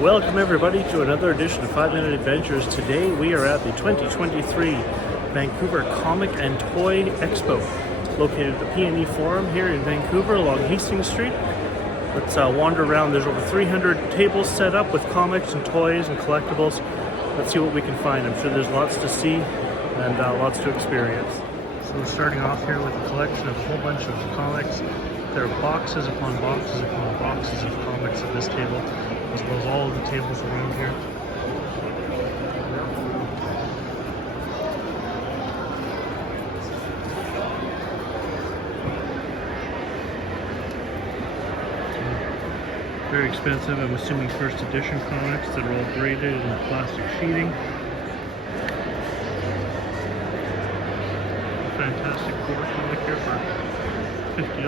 Welcome everybody to another edition of 5 Minute Adventures. Today we are at the 2023 Vancouver Comic and Toy Expo, located at the P&E Forum here in Vancouver along Hastings Street. Let's wander around. There's over 300 tables set up with comics and toys and collectibles. Let's see what we can find. I'm sure there's lots to see and lots to experience. So we're starting off here with a collection of a whole bunch of comics. There are boxes upon boxes upon boxes of comics at this table, as well as all of the tables around here. Very expensive, I'm assuming first edition comics that are all graded in plastic sheeting. Fantastic Four comic here for $50.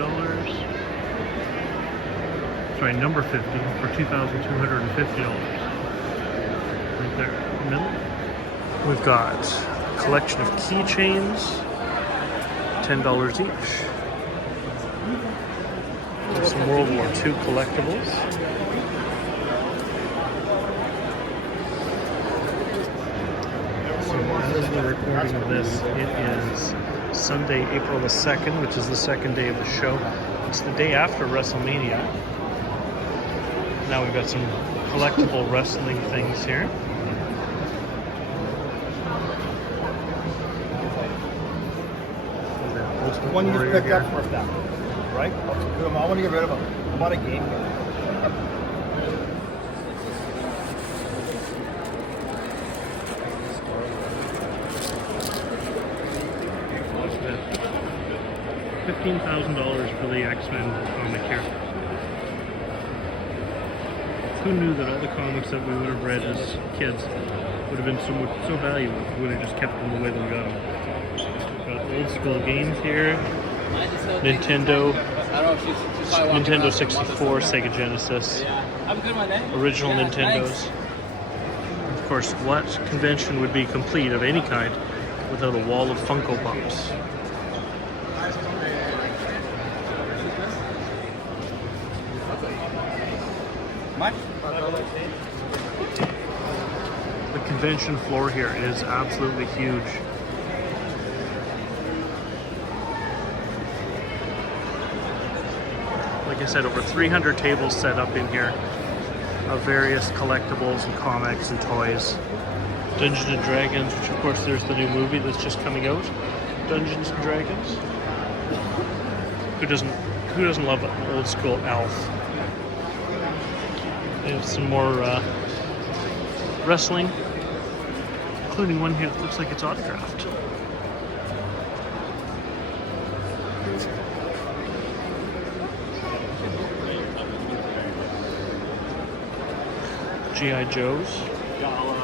Sorry, number 50 for $2,250. Right there in the middle. We've got a collection of keychains, $10 each. There's some World War II collectibles. So as we're recording this, it is Sunday, April the 2nd, which is the second day of the show. It's the day after WrestleMania. Now we've got some collectible wrestling things here. One you just picked up for that, right? I want to get rid of them. I want a game game. $15,000 for the X-Men comic here. Who knew that all the comics that we would have read as kids would have been so valuable if we would have just kept them the way that we got them. We've got old school games here. Nintendo 64, Sega Genesis, original Nintendos. Of course, what convention would be complete of any kind without a wall of Funko Pops? The convention floor here is absolutely huge. Like I said, over 300 tables set up in here of various collectibles and comics and toys. Dungeons and Dragons, which of course there's the new movie that's just coming out. Dungeons and Dragons. Who doesn't love an old school elf? They have some more wrestling, including one here that looks like it's autographed. G.I. Joes,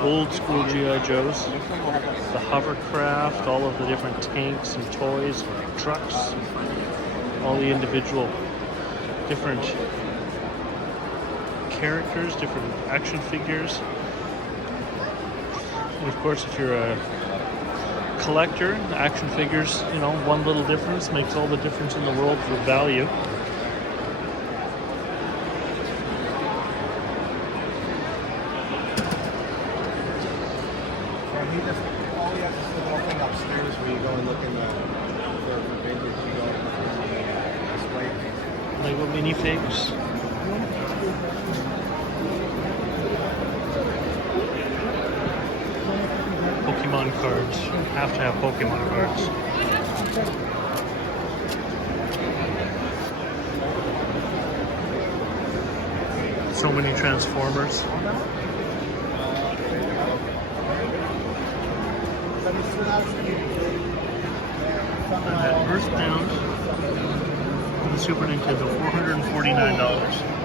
old school G.I. Joes, the hovercraft, all of the different tanks and toys, trucks, all the individual different characters, different action figures. And of course, if you're a collector, action figures, you know, one little difference makes all the difference in the world for value. All you have to do is thing upstairs where you go and look in the vintage, you go and display things. Lego minifigs. Pokemon cards. Have to have Pokemon cards. So many Transformers. And that Earthbound for the Super Nintendo, $449.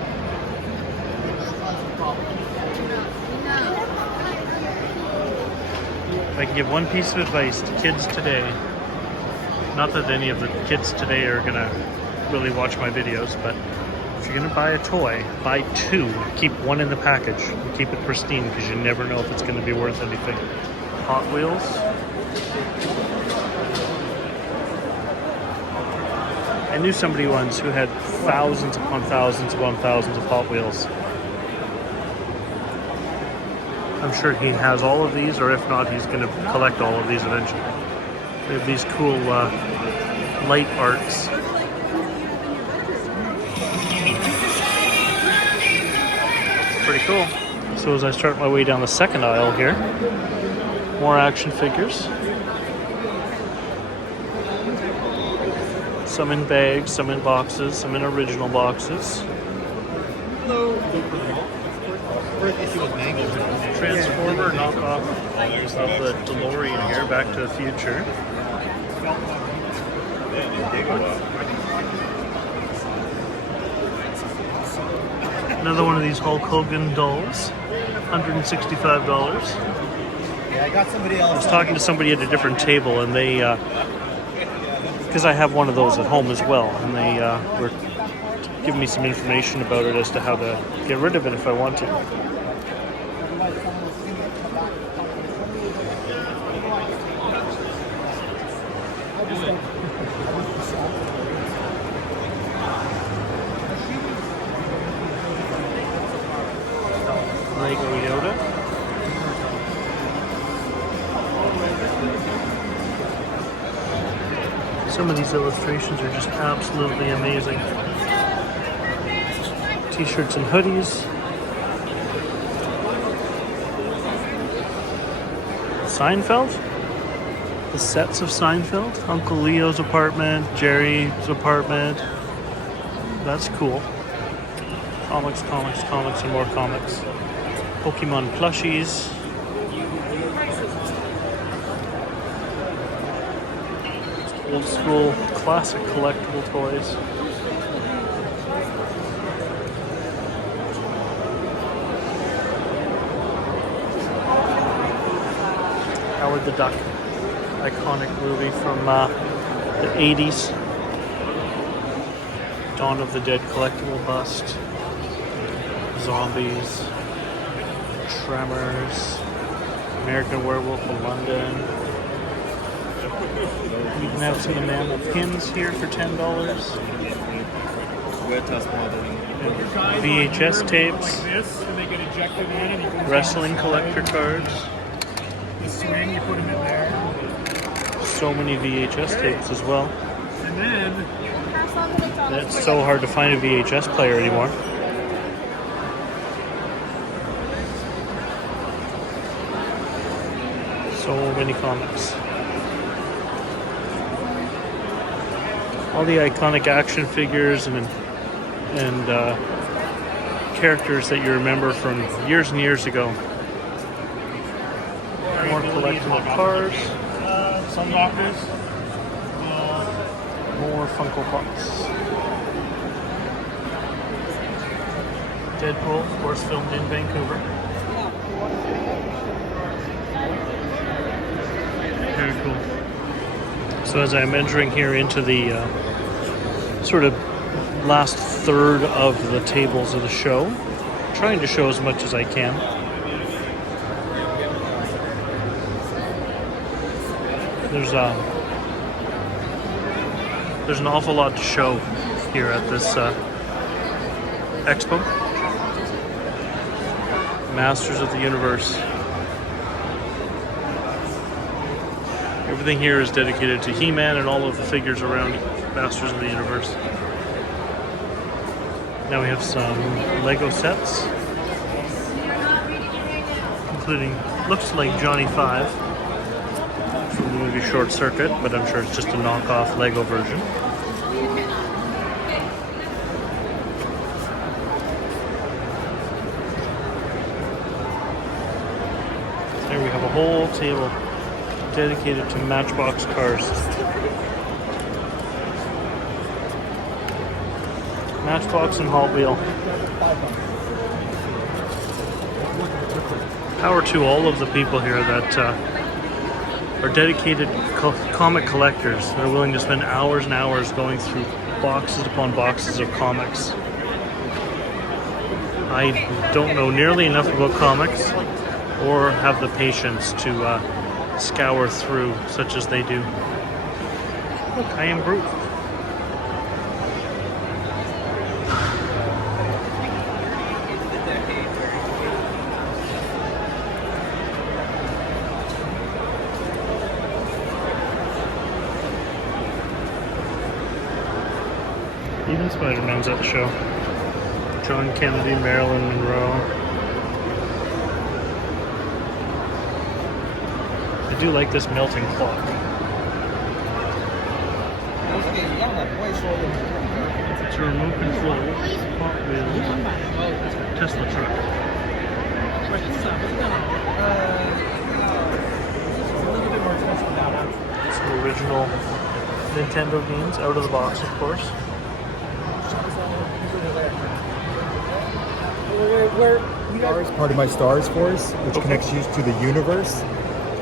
If I can give one piece of advice to kids today, not that any of the kids today are gonna really watch my videos, but if you're gonna buy a toy, buy two. Keep one in the package and keep it pristine, because you never know if it's gonna be worth anything. Hot Wheels. I knew somebody once who had thousands upon thousands upon thousands of Hot Wheels. I'm sure he has all of these, or if not, he's going to collect all of these eventually. We have these cool light arts. Pretty cool. So as I start my way down the second aisle here, more action figures. Some in bags, some in boxes, some in original boxes. Hello. First issue was Mango. Transformer knockoff of the DeLorean here, Back to the Future. Another one of these Hulk Hogan dolls, $165. Yeah, I got somebody else. I was talking to somebody at a different table, and they, because I have one of those at home as well, and they were giving me some information about it as to how to get rid of it if I want to. Lego Yoda. Some of these illustrations are just absolutely amazing. T-shirts and hoodies. Seinfeld? The sets of Seinfeld? Uncle Leo's apartment, Jerry's apartment. That's cool. Comics, comics, comics, and more comics. Pokemon plushies. Old school, classic collectible toys. Howard the Duck, iconic movie from the 80s. Dawn of the Dead collectible bust. Zombies. Tremors. American Werewolf of London. You can have some enamel pins here for $10. VHS tapes. Wrestling collector cards. The swing, you put them in there. So many VHS tapes as well. And then It's so hard to find a VHS player anymore. So many comics. All the iconic action figures and characters that you remember from years and years ago. More collectible cars. some doctors. More Funko Pops. Deadpool, of course, filmed in Vancouver. Very cool. So as I'm entering here into the sort of last third of the tables of the show, trying to show as much as I can. There's an awful lot to show here at this expo. Masters of the Universe. Everything here is dedicated to He-Man and all of the figures around Masters of the Universe. Now we have some Lego sets, including, looks like Johnny 5 from the movie Short Circuit, but I'm sure it's just a knockoff Lego version. There we have a whole table dedicated to Matchbox cars. Matchbox and Hot Wheel. Power to all of the people here that are dedicated comic collectors. They're willing to spend hours and hours going through boxes upon boxes of comics. I don't know nearly enough about comics or have the patience to scour through such as they do. Look, I am Groot. and Spider-Man's at the show. John Kennedy, Marilyn Monroe. I do like this melting clock. It's a remote control Hot Wheels Tesla truck. Some original Nintendo games out of the box, of course. Stars, part of my Stars Force, which connects you to the universe.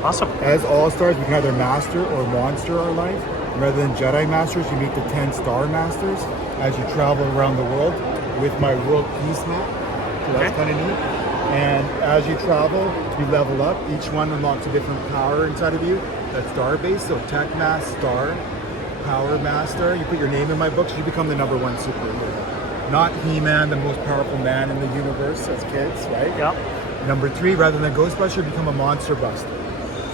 Awesome. As all stars, we can either master or monster our life. Rather than Jedi Masters, you meet the 10 Star Masters as you travel around the world with my World Peace map. So that's kind of neat. And as you travel, you level up. Each one unlocks a different power inside of you that's star-based. So Tech Mass, Star, Power Master. You put your name in my books, you become the #1 superhero. Not He-Man, the most powerful man in the universe as kids, right? Yep. Number 3, rather than Ghostbuster, you become a Monster Buster.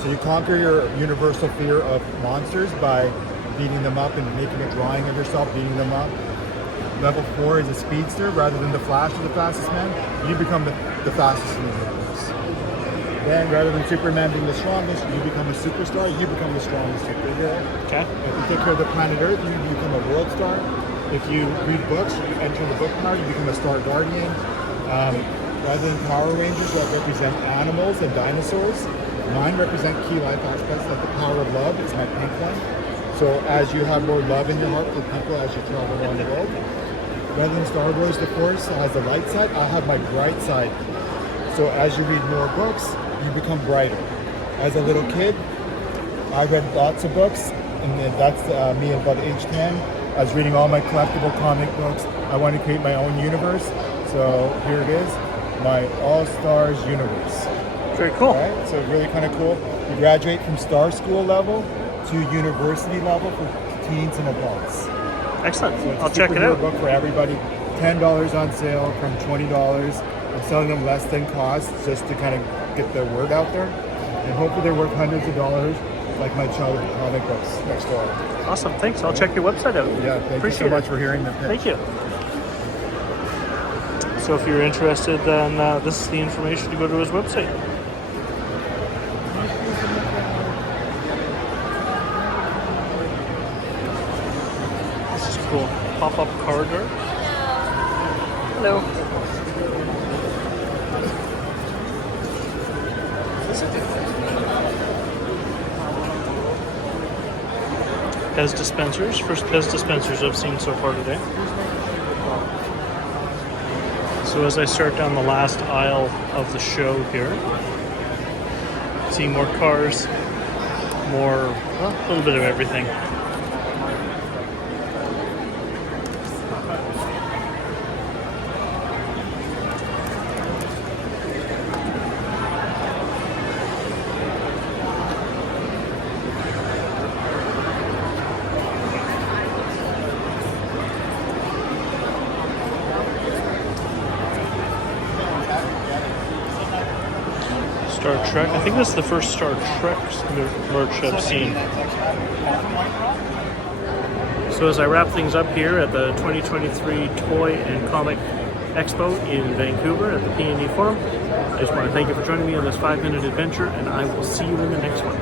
So you conquer your universal fear of monsters by beating them up and making a drawing of yourself beating them up. Level 4 is a speedster. Rather than the Flash or the fastest man, you become the fastest in the universe. Then rather than Superman being the strongest, you become a superstar, you become the strongest superhero. Okay. If you take care of the planet Earth, you become a world star. If you read books, you enter the book power, you become a Star Guardian. Rather than Power Rangers that represent animals and dinosaurs, mine represent key life aspects like the power of love. It's my pink one. So as you have more love in your heart for people as you travel around the world, rather than Star Wars, the Force has the light side, I'll have my bright side. So as you read more books, you become brighter. As a little kid, I read lots of books, and then that's me about age 10. I was reading all my collectible comic books. I wanted to create my own universe. So here it is, my All-Stars universe. Very cool. Right? So really kind of cool. You graduate from star school level to university level for teens and adults. Excellent. So it's I'll a check it superhero out. book for everybody. $10 on sale from $20. I'm selling them less than cost just to kind of get the word out there. And hopefully they're worth hundreds of dollars like my childhood comic books next door. Awesome. Thanks. I'll check your website out. Yeah, thank Appreciate you so it. much for hearing the pitch. Thank you. So if you're interested, then this is the information to go to his website. This is cool. Pop-up card art. Hello. Pez dispensers. First Pez dispensers I've seen so far today. So as I start down the last aisle of the show here, see more cars, more, well, a little bit of everything. Star Trek. I think that's the first Star Trek merch I've seen. So as I wrap things up here at the 2023 Toy and Comic Expo in Vancouver at the PNE Forum, I just want to thank you for joining me on this 5-minute adventure, and I will see you in the next one.